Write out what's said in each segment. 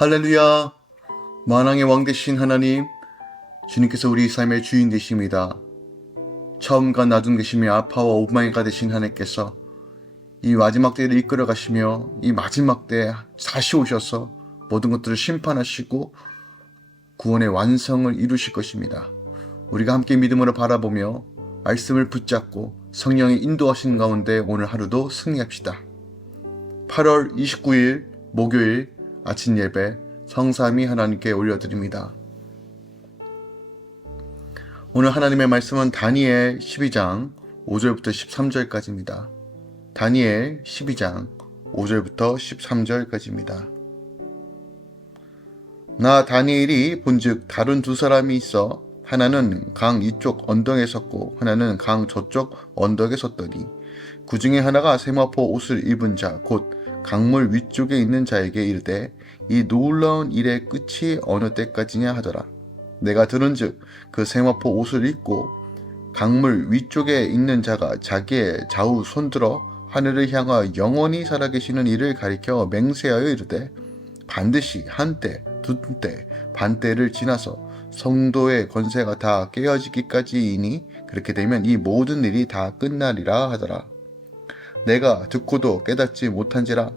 할렐루야! 만왕의 왕 되신 하나님, 주님께서 우리 삶의 주인 되십니다. 처음과 나중 되시며 알파와 오메가 되신 하나님께서 이 마지막 때를 이끌어 가시며 이 마지막 때에 다시 오셔서 모든 것들을 심판하시고 구원의 완성을 이루실 것입니다. 우리가 함께 믿음으로 바라보며 말씀을 붙잡고 성령의 인도하신 가운데 오늘 하루도 승리합시다. 8월 29일 목요일 아침 예배 성삼위 하나님께 올려드립니다. 오늘 하나님의 말씀은 다니엘 12장 5절부터 13절까지입니다. 다니엘 12장 5절부터 13절까지입니다. 나 다니엘이 본즉 다른 두 사람이 있어 하나는 강 이쪽 언덕에 섰고 하나는 강 저쪽 언덕에 섰더니 그 중에 하나가 세마포 옷을 입은 자 곧 강물 위쪽에 있는 자에게 이르되 이 놀라운 일의 끝이 어느 때까지냐 하더라. 내가 들은즉 그 세마포 옷을 입고 강물 위쪽에 있는 자가 자기의 좌우 손들어 하늘을 향하여 영원히 살아계시는 이를 가리켜 맹세하여 이르되 반드시 한때 두때 반때를 지나서 성도의 권세가 다 깨어지기까지이니 그렇게 되면 이 모든 일이 다 끝나리라 하더라. 내가 듣고도 깨닫지 못한지라.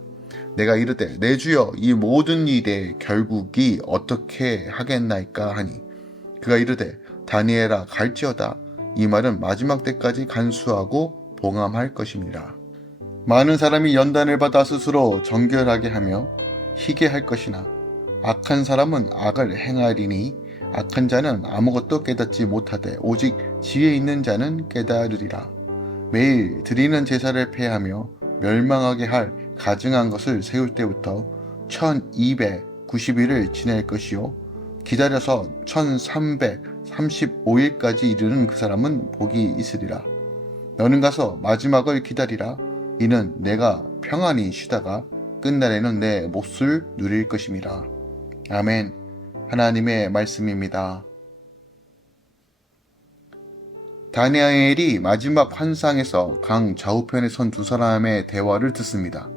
내가 이르되 내 주여 이 모든 일의 결국이 어떻게 하겠나이까 하니 그가 이르되 다니엘아 갈지어다. 이 말은 마지막 때까지 간수하고 봉함할 것입니다. 많은 사람이 연단을 받아 스스로 정결하게 하며 희게 할 것이나 악한 사람은 악을 행하리니 악한 자는 아무것도 깨닫지 못하되 오직 지혜 있는 자는 깨달으리라. 매일 드리는 제사를 폐하며 멸망하게 할 가증한 것을 세울 때부터 1290일을 지낼 것이요 기다려서 1335일까지 이르는 그 사람은 복이 있으리라. 너는 가서 마지막을 기다리라. 이는 내가 평안히 쉬다가 끝날에는 내 몫을 누릴 것임이라. 아멘. 하나님의 말씀입니다. 다니엘이 마지막 환상에서 강 좌우편에 선 두 사람의 대화를 듣습니다.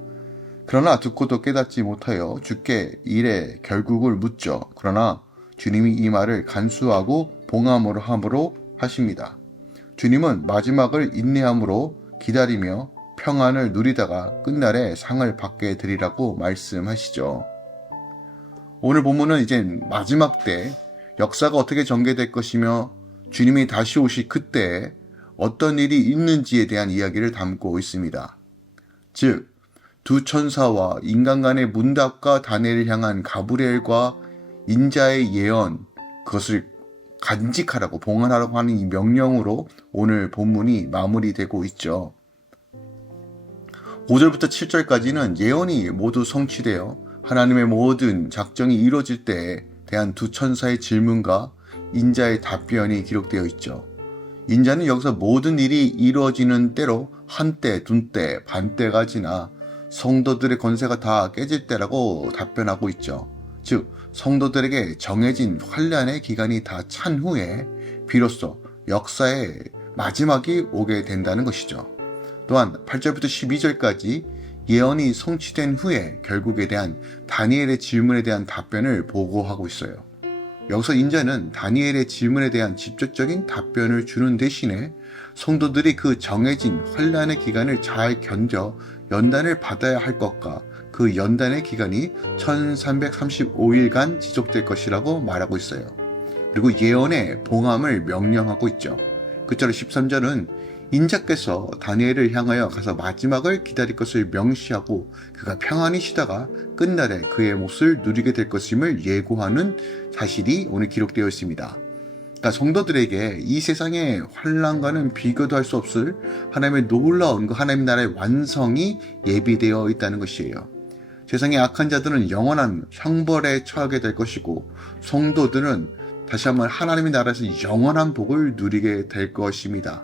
그러나 듣고도 깨닫지 못하여 주께 일의 결국을 묻죠. 그러나 주님이 이 말을 간수하고 봉함으로 함으로 하십니다. 주님은 마지막을 인내함으로 기다리며 평안을 누리다가 끝날에 상을 받게 되리라고 말씀하시죠. 오늘 본문은 이제 마지막 때 역사가 어떻게 전개될 것이며 주님이 다시 오실 그때에 어떤 일이 있는지에 대한 이야기를 담고 있습니다. 즉, 두 천사와 인간 간의 문답과 다니엘을 향한 가브리엘과 인자의 예언, 그것을 간직하라고 봉헌하라고 하는 이 명령으로 오늘 본문이 마무리되고 있죠. 5절부터 7절까지는 예언이 모두 성취되어 하나님의 모든 작정이 이루어질 때에 대한 두 천사의 질문과 인자의 답변이 기록되어 있죠. 인자는 여기서 모든 일이 이루어지는 때로 한때, 둔때, 반때가 지나 성도들의 권세가 다 깨질 때라고 답변하고 있죠. 즉, 성도들에게 정해진 환란의 기간이 다 찬 후에 비로소 역사의 마지막이 오게 된다는 것이죠. 또한 8절부터 12절까지 예언이 성취된 후에 결국에 대한 다니엘의 질문에 대한 답변을 보고하고 있어요. 여기서 인자는 다니엘의 질문에 대한 직접적인 답변을 주는 대신에 성도들이 그 정해진 환란의 기간을 잘 견뎌 연단을 받아야 할 것과 그 연단의 기간이 1335일간 지속될 것이라고 말하고 있어요. 그리고 예언의 봉함을 명령하고 있죠. 끝자로 13절은 인자께서 다니엘을 향하여 가서 마지막을 기다릴 것을 명시하고 그가 평안히 쉬다가 끝날에 그의 몫을 누리게 될 것임을 예고하는 사실이 오늘 기록되어 있습니다. 그러니까 성도들에게 이 세상의 환난과는 비교도 할 수 없을 하나님의 놀라운 그 하나님 나라의 완성이 예비되어 있다는 것이에요. 세상의 악한 자들은 영원한 형벌에 처하게 될 것이고 성도들은 다시 한번 하나님의 나라에서 영원한 복을 누리게 될 것입니다.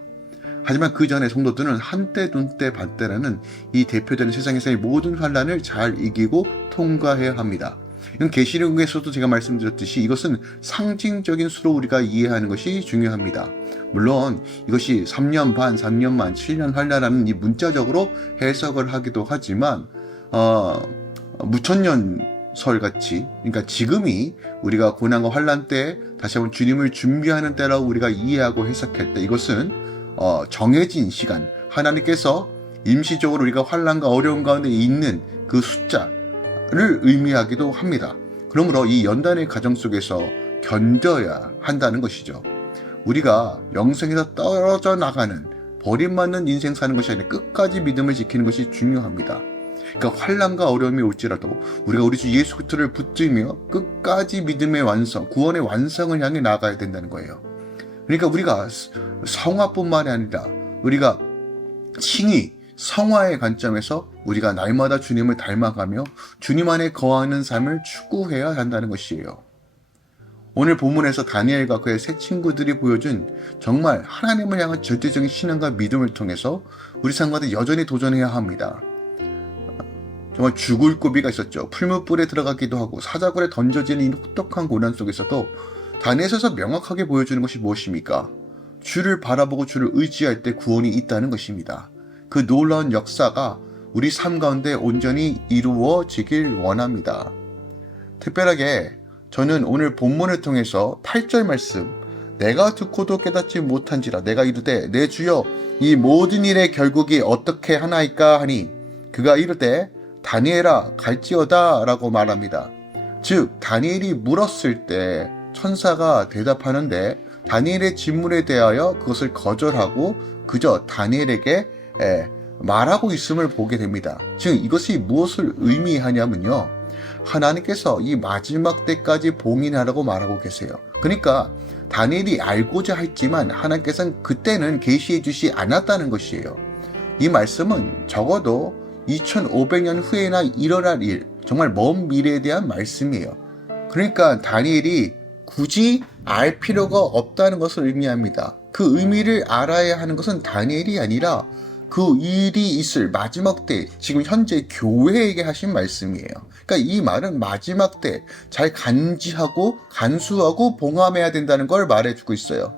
하지만 그 전에 성도들은 한때, 둔때, 반때라는 이 대표되는 세상에서의 모든 환난을 잘 이기고 통과해야 합니다. 이건 계시록에서도 제가 말씀드렸듯이 이것은 상징적인 수로 우리가 이해하는 것이 중요합니다. 물론 이것이 3년 반, 3년 만, 7년 환란하는 이 문자적으로 해석을 하기도 하지만 무천년 설같이, 그러니까 지금이 우리가 고난과 환난 때 다시 한번 주님을 준비하는 때라고 우리가 이해하고 해석할 때 이것은 정해진 시간, 하나님께서 임시적으로 우리가 환난과 어려움 가운데 있는 그 숫자를 의미하기도 합니다. 그러므로 이 연단의 과정 속에서 견뎌야 한다는 것이죠. 우리가 영생에서 떨어져 나가는 버림받는 인생 사는 것이 아니라 끝까지 믿음을 지키는 것이 중요합니다. 그러니까 환난과 어려움이 올지라도 우리가 우리 주 예수 그리스도를 붙들며 끝까지 믿음의 완성, 구원의 완성을 향해 나아가야 된다는 거예요. 그러니까 우리가 성화뿐만 아니라 우리가 칭의, 성화의 관점에서 우리가 날마다 주님을 닮아가며 주님 안에 거하는 삶을 추구해야 한다는 것이에요. 오늘 본문에서 다니엘과 그의 세 친구들이 보여준 정말 하나님을 향한 절대적인 신앙과 믿음을 통해서 우리 삶 가운데 여전히 도전해야 합니다. 정말 죽을 고비가 있었죠. 풀무불에 들어가기도 하고 사자굴에 던져지는 이 혹독한 고난 속에서도 다니엘서에서 명확하게 보여주는 것이 무엇입니까? 주를 바라보고 주를 의지할 때 구원이 있다는 것입니다. 그 놀라운 역사가 우리 삶 가운데 온전히 이루어지길 원합니다. 특별하게 저는 오늘 본문을 통해서 8절 말씀, 내가 듣고도 깨닫지 못한지라 내가 이르되 내 주여 이 모든 일의 결국이 어떻게 하나이까 하니 그가 이르되 다니엘아 갈지어다 라고 말합니다. 즉 다니엘이 물었을 때 천사가 대답하는데 다니엘의 질문에 대하여 그것을 거절하고 그저 다니엘에게 말하고 있음을 보게 됩니다. 즉 이것이 무엇을 의미하냐면요, 하나님께서 이 마지막 때까지 봉인하라고 말하고 계세요. 그러니까 다니엘이 알고자 했지만 하나님께서는 그때는 계시해 주시 않았다는 것이에요. 이 말씀은 적어도 2500년 후에나 일어날 일, 정말 먼 미래에 대한 말씀이에요. 그러니까 다니엘이 굳이 알 필요가 없다는 것을 의미합니다. 그 의미를 알아야 하는 것은 다니엘이 아니라 그 일이 있을 마지막 때, 지금 현재 교회에게 하신 말씀이에요. 그러니까 이 말은 마지막 때 잘 간지하고 간수하고 봉함해야 된다는 걸 말해주고 있어요.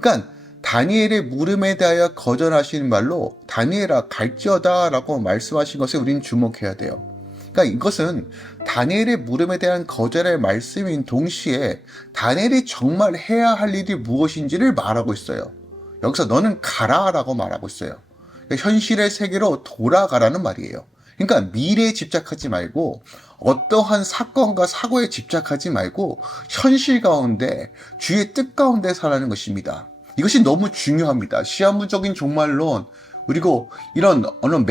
그러니까 다니엘의 물음에 대하여 거절하신 말로 다니엘아 갈지어다 라고 말씀하신 것에 우린 주목해야 돼요. 그러니까 이것은 다니엘의 물음에 대한 거절의 말씀인 동시에 다니엘이 정말 해야 할 일이 무엇인지를 말하고 있어요. 여기서 너는 가라 라고 말하고 있어요. 그러니까 현실의 세계로 돌아가라는 말이에요. 그러니까 미래에 집착하지 말고 어떠한 사건과 사고에 집착하지 말고 현실 가운데 주의 뜻 가운데 살아가는 것입니다. 이것이 너무 중요합니다. 시한부적인 종말론 그리고 이런 어느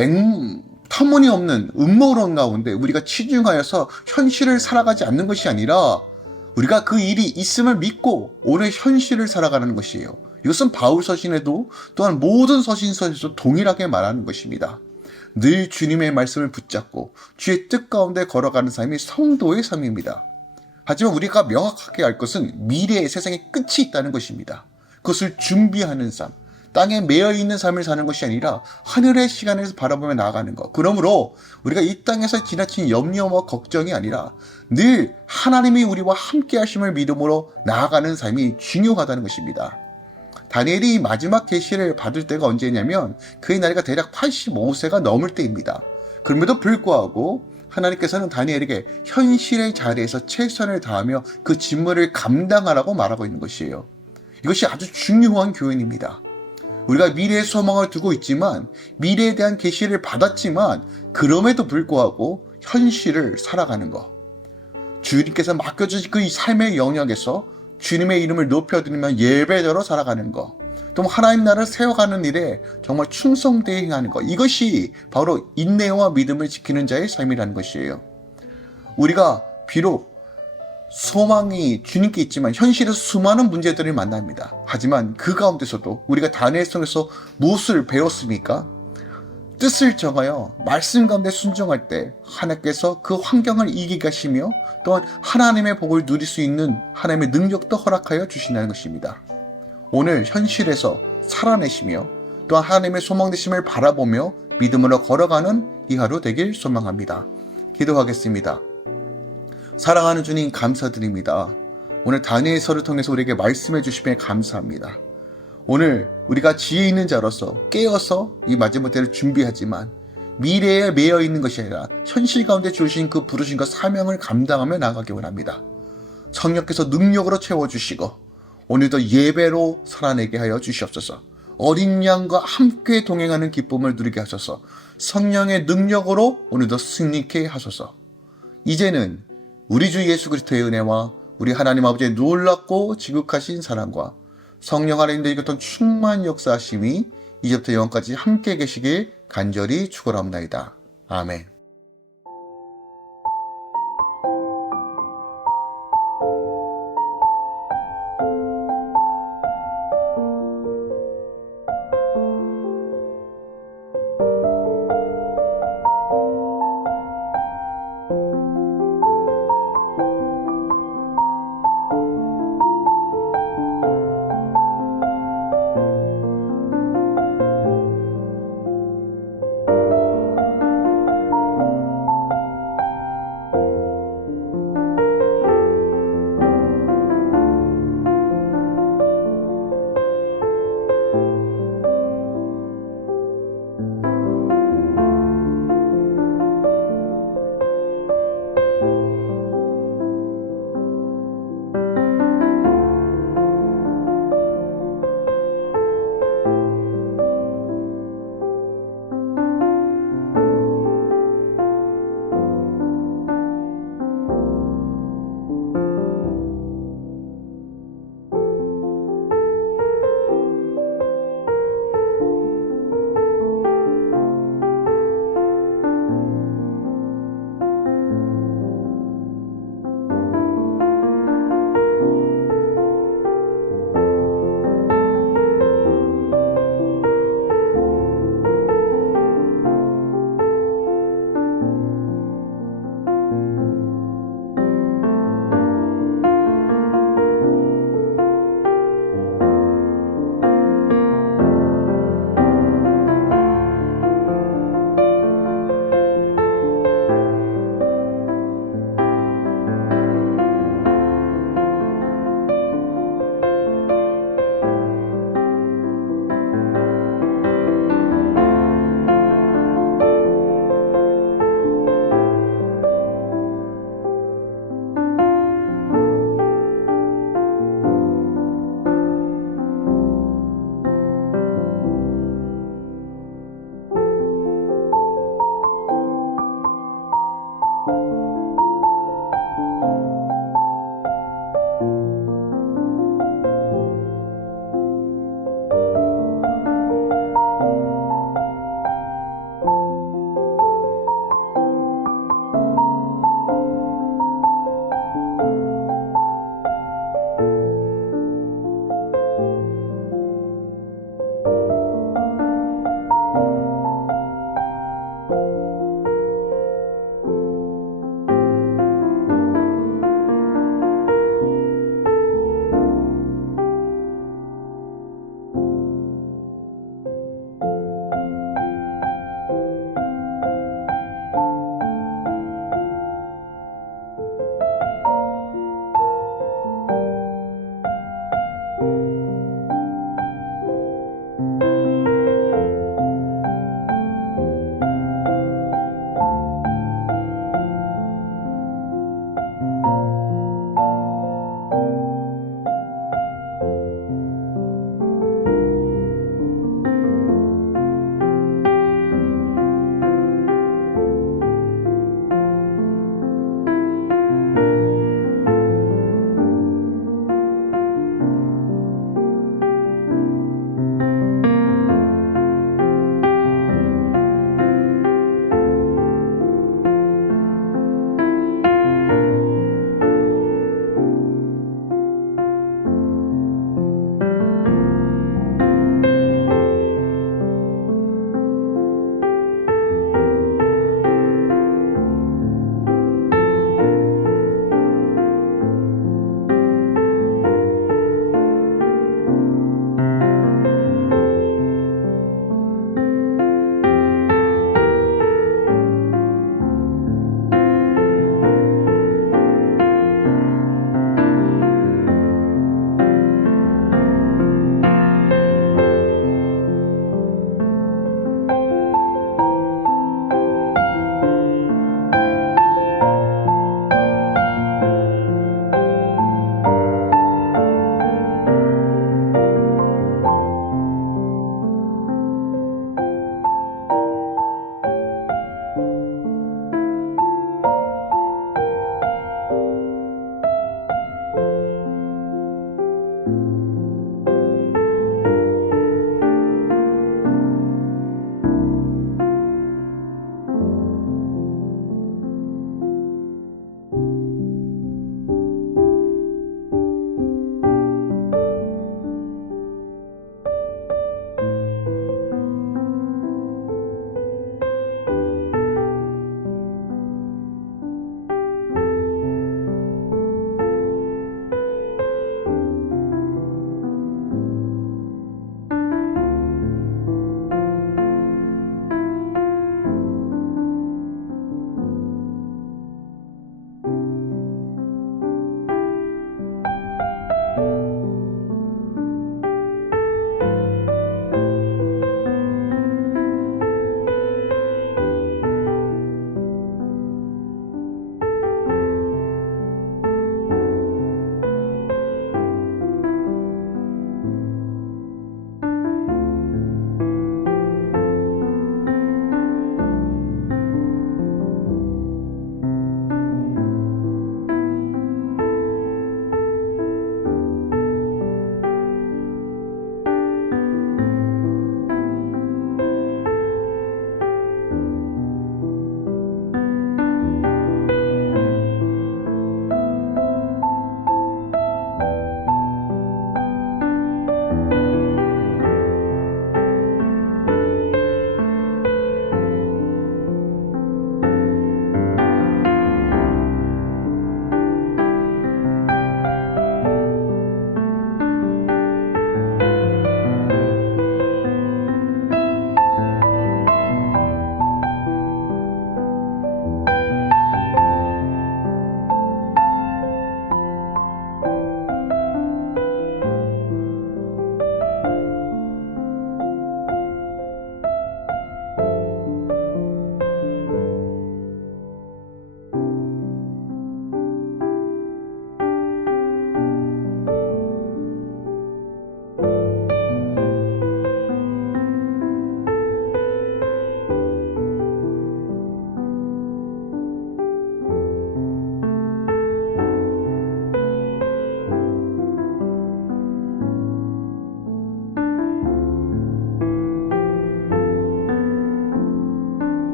터무니없는 음모론 가운데 우리가 치중하여서 현실을 살아가지 않는 것이 아니라 우리가 그 일이 있음을 믿고 오늘 현실을 살아가는 것이에요. 이것은 바울 서신에도 또한 모든 서신서에서 동일하게 말하는 것입니다. 늘 주님의 말씀을 붙잡고 주의 뜻 가운데 걸어가는 삶이 성도의 삶입니다. 하지만 우리가 명확하게 알 것은 미래의 세상에 끝이 있다는 것입니다. 그것을 준비하는 삶, 땅에 매여있는 삶을 사는 것이 아니라 하늘의 시간에서 바라보며 나아가는 것. 그러므로 우리가 이 땅에서 지나친 염려와 걱정이 아니라 늘 하나님이 우리와 함께 하심을 믿음으로 나아가는 삶이 중요하다는 것입니다. 다니엘이 마지막 계시를 받을 때가 언제냐면 그의 나이가 대략 85세가 넘을 때입니다. 그럼에도 불구하고 하나님께서는 다니엘에게 현실의 자리에서 최선을 다하며 그 직무를 감당하라고 말하고 있는 것이에요. 이것이 아주 중요한 교훈입니다. 우리가 미래의 소망을 두고 있지만 미래에 대한 계시를 받았지만 그럼에도 불구하고 현실을 살아가는 것, 주님께서 맡겨주신 그 삶의 영역에서 주님의 이름을 높여드리며 예배자로 살아가는 것, 또 하나님 나라를 세워가는 일에 정말 충성대행하는 것, 이것이 바로 인내와 믿음을 지키는 자의 삶이라는 것이에요. 우리가 비록 소망이 주님께 있지만 현실에서 수많은 문제들을 만납니다. 하지만 그 가운데서도 우리가 다니엘 통해서 무엇을 배웠습니까? 뜻을 정하여 말씀 가운데 순종할 때 하나님께서 그 환경을 이기게 하시며 또한 하나님의 복을 누릴 수 있는 하나님의 능력도 허락하여 주신다는 것입니다. 오늘 현실에서 살아내시며 또한 하나님의 소망되심을 바라보며 믿음으로 걸어가는 이 하루 되길 소망합니다. 기도하겠습니다. 사랑하는 주님 감사드립니다. 오늘 다니엘서를 통해서 우리에게 말씀해 주심에 감사합니다. 오늘 우리가 지혜 있는 자로서 깨어서 이 마지막 때를 준비하지만 미래에 매여 있는 것이 아니라 현실 가운데 주신 그 부르심과 사명을 감당하며 나가기 원합니다. 성령께서 능력으로 채워주시고 오늘도 예배로 살아내게 하여 주시옵소서. 어린 양과 함께 동행하는 기쁨을 누리게 하소서. 성령의 능력으로 오늘도 승리케 하소서. 이제는 우리 주 예수 그리스도의 은혜와 우리 하나님 아버지의 놀랍고 지극하신 사랑과 성령 하나님의 교통 충만 역사하심이 이제부터 영원까지 함께 계시길 간절히 축원합니다. 아멘.